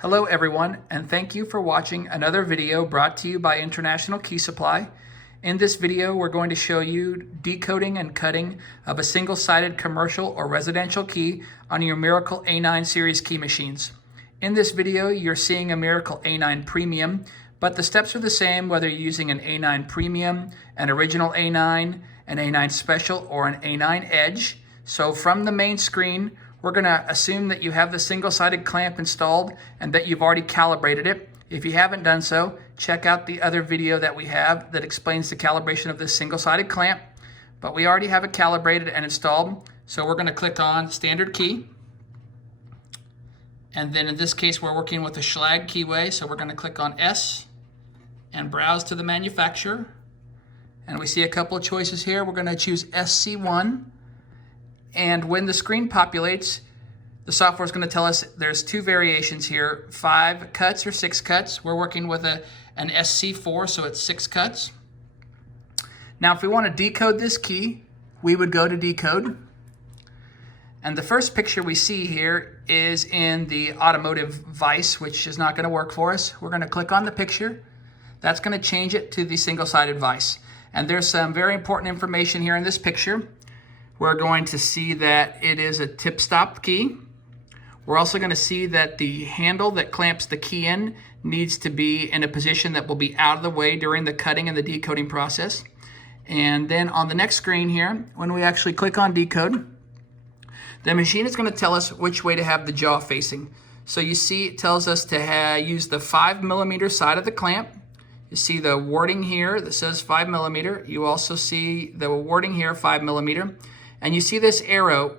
Hello everyone, and thank you for watching another video brought to you by International Key Supply. In this video, we're going to show you decoding and cutting of a single-sided commercial or residential key on your Miracle A9 series key machines. In this video, you're seeing a Miracle A9 Premium, but the steps are the same whether you're using an A9 Premium, an original A9, an A9 Special, or an A9 Edge. So from the main screen, we're going to assume that you have the single-sided clamp installed and that you've already calibrated it. If you haven't done so, check out the other video that we have that explains the calibration of this single-sided clamp. But we already have it calibrated and installed, so we're going to click on Standard Key. And then in this case, we're working with the Schlag keyway, so we're going to click on S and browse to the manufacturer. And we see a couple of choices here. We're going to choose SC1. And when the screen populates, the software is going to tell us there's two variations here, 5 cuts or 6 cuts. We're working with an SC4, so it's 6 cuts. Now, if we want to decode this key, we would go to Decode. And the first picture we see here is in the automotive vise, which is not going to work for us. We're going to click on the picture. That's going to change it to the single-sided vise. And there's some very important information here in this picture. We're going to see that it is a tip-stop key. We're also going to see that the handle that clamps the key in needs to be in a position that will be out of the way during the cutting and the decoding process. And then on the next screen here, when we actually click on Decode, the machine is going to tell us which way to have the jaw facing. So you see it tells us to use the 5mm side of the clamp. You see the wording here that says 5mm. You also see the wording here, 5mm. And you see this arrow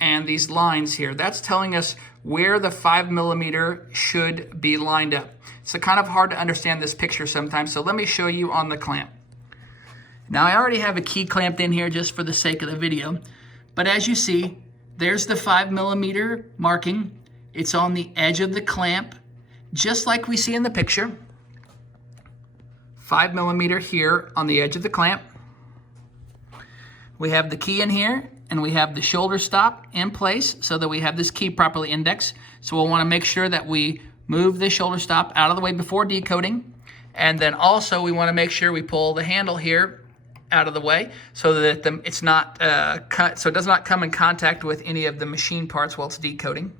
and these lines here. That's telling us where the 5mm should be lined up. It's kind of hard to understand this picture sometimes, so let me show you on the clamp. Now I already have a key clamped in here just for the sake of the video, but as you see, there's the 5mm marking. It's on the edge of the clamp, just like we see in the picture. 5mm here on the edge of the clamp. We have the key in here, and we have the shoulder stop in place so that we have this key properly indexed. So we'll want to make sure that we move the shoulder stop out of the way before decoding. And then also we want to make sure we pull the handle here out of the way so that it's not cut, so it does not come in contact with any of the machine parts while it's decoding.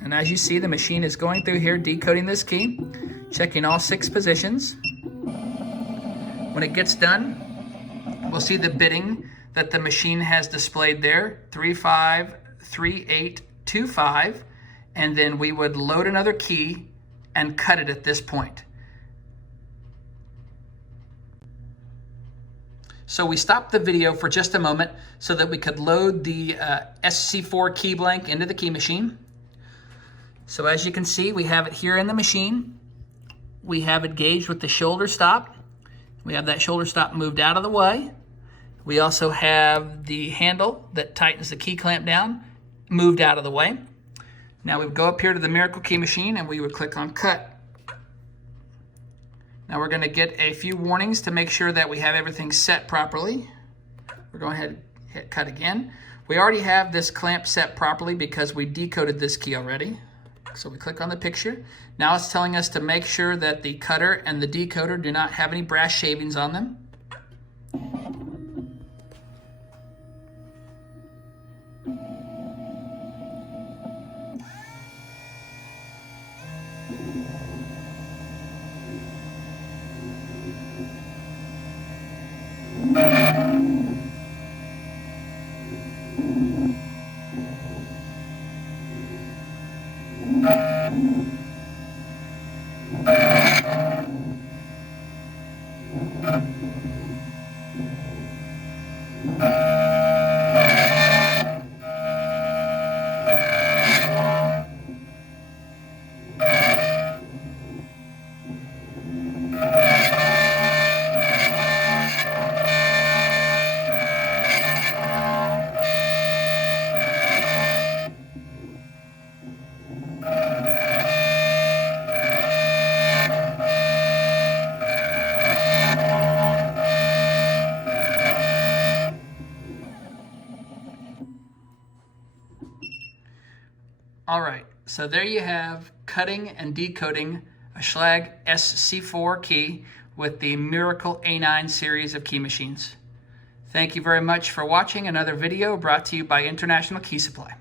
And as you see, the machine is going through here, decoding this key, checking all 6 positions. When it gets done, we'll see the bitting that the machine has displayed there, 353825, and then we would load another key and cut it at this point. So we stopped the video for just a moment so that we could load the SC4 key blank into the key machine. So as you can see, we have it here in the machine. We have it gauged with the shoulder stop. We have that shoulder stop moved out of the way. We also have the handle that tightens the key clamp down, moved out of the way. Now we would go up here to the Miracle Key machine and we would click on Cut. Now we're going to get a few warnings to make sure that we have everything set properly. We're going ahead and hit Cut again. We already have this clamp set properly because we decoded this key already. So we click on the picture. Now it's telling us to make sure that the cutter and the decoder do not have any brass shavings on them. All right, so there you have cutting and decoding a Schlage SC4 key with the Miracle A9 series of key machines. Thank you very much for watching another video brought to you by International Key Supply.